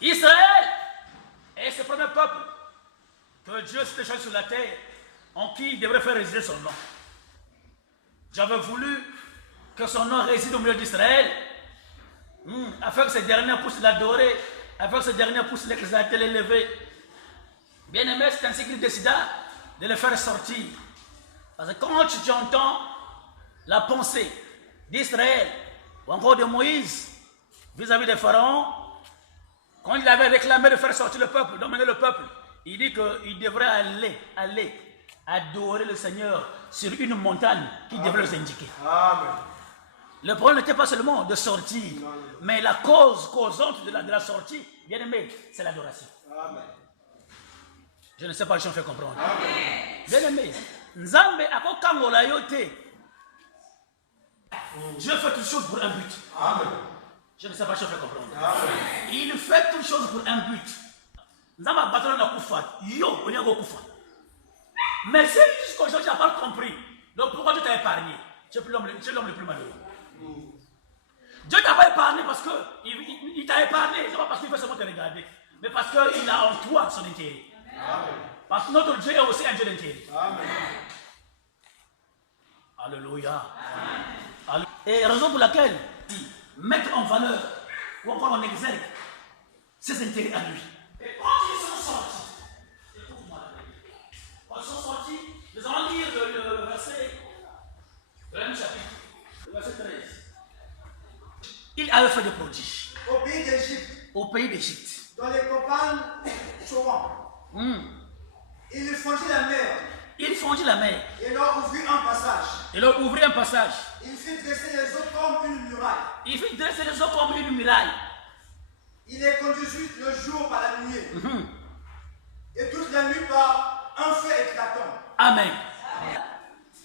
Israël est ce premier peuple que Dieu s'est choisi sur la terre, en qui il devrait faire résider son nom. J'avais voulu que son nom réside au milieu d'Israël, afin que ces derniers puissent l'adorer, afin que ces derniers puissent l'exalter, l'élever. Bien aimé, c'est ainsi qu'il décida de le faire sortir. Parce que quand tu entends la pensée d'Israël, ou encore de Moïse, vis-à-vis des pharaons, quand il avait réclamé de faire sortir le peuple, d'emmener le peuple, il dit qu'il devrait aller adorer le Seigneur sur une montagne qu'il devrait les indiquer. Amen. Le problème n'était pas seulement de sortir, mais la cause causante de la sortie, bien aimé, c'est l'adoration. Je ne sais pas si on fait comprendre. Amen. Bien aimé, Nzambe akokangola yote. Dieu fait toutes choses pour un but. Amen. Je ne sais pas si on fait comprendre. Amen. Il fait toutes choses pour un but. Nzambe abatona na kufa, yo on y a kufa. Mais si jusqu'à aujourd'hui tu n'as pas compris, donc pourquoi Dieu t'a épargné? Tu es l'homme le plus malheureux. Dieu ne t'a pas épargné parce qu'il t'a épargné, c'est pas parce qu'il veut seulement te regarder, mais parce qu'il a en toi son intérêt. Amen. Parce que notre Dieu est aussi un Dieu d'intérêt. Amen. Alléluia. Et raison pour laquelle mettre en valeur ou encore en exergue ses intérêts à lui. Et quand ils sont sortis, écoute-moi, quand ils sont sortis, nous allons lire le verset, le même chapitre, le verset 13. Il avait fait des prodiges Au pays d'Égypte, au pays d'Égypte. dans les campagnes Choran, il fondit la mer Il fondit la mer et leur ouvrit un passage. et leur ouvrit un passage. Il fit dresser les eaux comme une muraille. Il fit dresser les eaux comme une muraille. Il les conduisit le jour par la nuit et toute la nuit par un feu éclatant. Amen.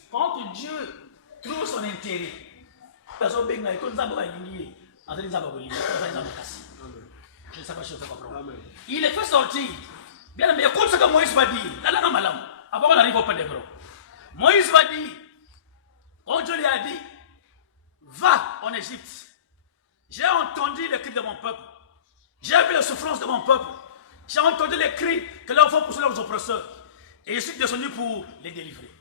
Quand Dieu trouve son intérêt, je ne sais pas si je peux comprendre. Il les fait sortir. Bien, mais écoute ce que Moïse va dire. Avant qu'on arrive au Père d'Hébreu. Moïse va dire, quand Dieu lui a dit, va en Égypte. J'ai entendu les cris de mon peuple. J'ai vu les souffrances de mon peuple. J'ai entendu les cris que leurs enfants poussent leurs oppresseurs. Et je suis descendu pour les délivrer.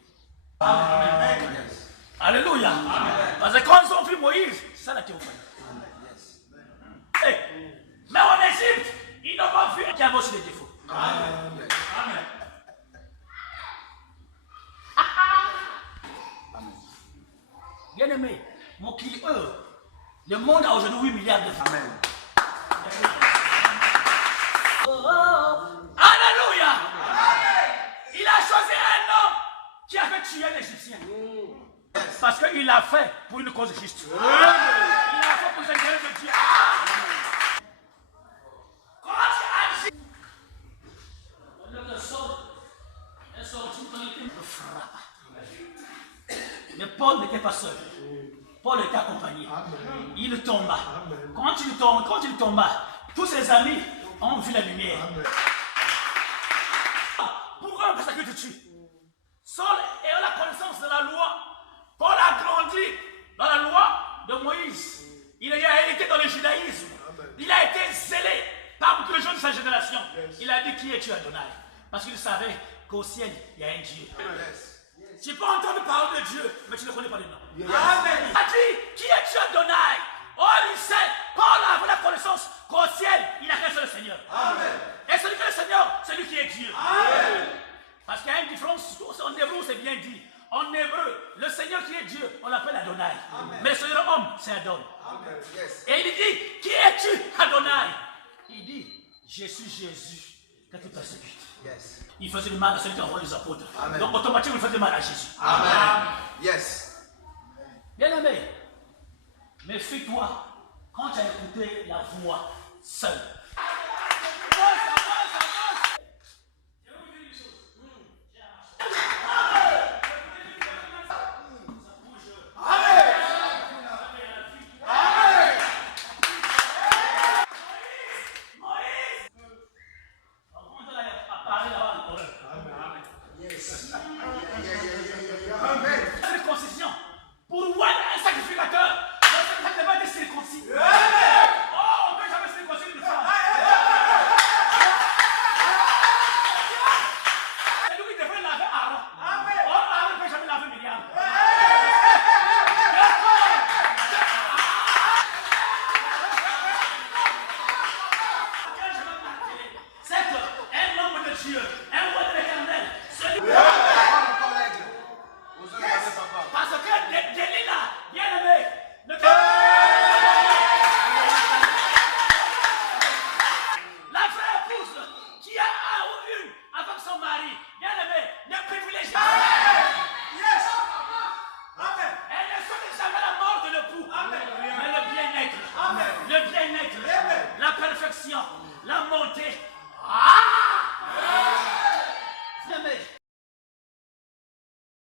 Amen. Alléluia. Amen. Parce que quand ils ont vu Moïse, c'est ça la théophanie. Hey. Mais en Égypte, ils n'ont pas vu qu'il y avait aussi des défauts. Amen. Amen. Bien aimé, mon client, le monde a aujourd'hui 8 milliards de femmes. Amen. Alléluia. Il a choisi un homme qui avait tué un Égyptien. Parce qu'il l'a fait pour une cause juste. Il l'a fait pour l'intérêt de Dieu. Comment tu agis? Le sort est sorti quand il le frappa. Mais Paul n'était pas seul. Paul était accompagné. Il tomba. Quand il tomba, tous ses amis ont vu la lumière. Pourquoi on fait ça que tu tues? Saul ayant la connaissance de la loi, Paul a grandi dans la loi de Moïse. Il a été dans le judaïsme. Il a été zélé par beaucoup de gens de sa génération. Il a dit, qui es-tu, Adonai? Parce qu'il savait qu'au ciel, il y a un Dieu. Tu peux entendre parler de Dieu, mais tu ne connais pas le nom. Amen. Il a dit, qui es-tu, Adonai? Oh, il sait, Paul avait la connaissance qu'au ciel, il n'a qu'un seul Seigneur. Amen. Et celui qui est le Seigneur, c'est lui qui est Dieu. Amen. Parce qu'il y a une différence, en hébreu, c'est bien dit. En hébreu, le Seigneur qui est Dieu, on l'appelle Adonai. Amen. Mais le Seigneur homme, c'est Adon. Amen. Yes. Et il dit, qui es-tu, Adonai? Il dit, je suis Jésus que tu persécutes. Yes. Il faisait du mal à celui qui a envoyé les apôtres. Amen. Donc automatiquement, il faisait du mal à Jésus. Amen. Amen. Yes. Bien aimé, méfie-toi quand tu as écouté la voix seule. Circoncision. Pour voir un sacrificateur, le sacrificateur va être circoncis. Oh, on ne peut jamais circoncire une femme. conscient